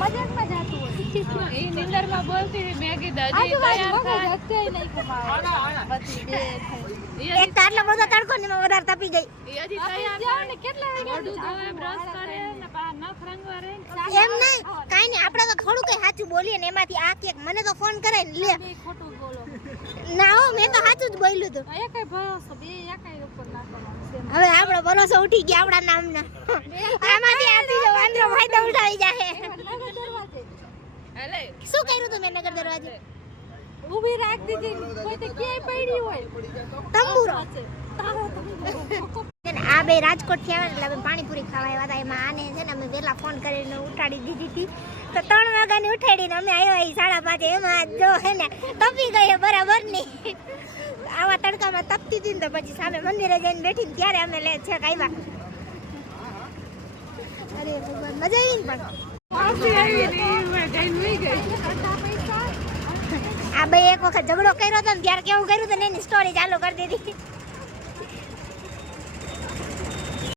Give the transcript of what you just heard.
મજાકમાં જાતું હોય એ નિંદરમાં બોલતી મેગી દાદી તૈયાર થાય હત્ય નહીં કમાવા બધી બે એક તારલો બધો તડકો ને વધારે તપી ગઈ એ હજી તૈયાર થાય ને કેટલા વાગે દૂધ બ્રશ કરે ને પા નખ રંગવા રે એમ નહીં કાઈ નહીં આપણે તો થોડું કઈ સાચું બોલીએ ને એમાંથી આ કેક મને તો ફોન કરે ને લે ખોટું બોલો ના હો મેં તો સાચું જ બોલ્યું તો એકઈ ભરોસો બે એકઈ ઉપર ના કરવાનું હવે આપણો ભરોસો ઉઠી ગયા આપણા નામના આમાંથી આપી જો આંદ્રો ફાયદો ઉઠાવી જાહે અલે શું કર્યું તું મેં નગર દરવાજે ઊભી રાખ દીધી કોઈ તો ક્યાંય પડી હોય તંબુરો આ બે રાજકોટ થી આવે એટલે અમે પાણીપુરી ખાવા આવ્યા હતા એમાં આને છે ને અમે વેલા ફોન કરીને ઉઠાડી દીધી હતી તો 3 વાગ્યાની ઉઠાડીને અમે આવ્યા 5:30 એમાં જો હે ને તપી ગઈ બરાબર ની આવા તડકામાં તપતી હતી ને તો પછી સામે મંદિરે જઈને બેઠી ને ત્યારે અમે લે છે આવ્યા અરે ભગવાન મજા આવી ને પણ આ બે એક વખત ઝઘડો કર્યો હતો ને ત્યારે કેવું કર્યું હતું ને એની સ્ટોરી ચાલુ કરી દીધી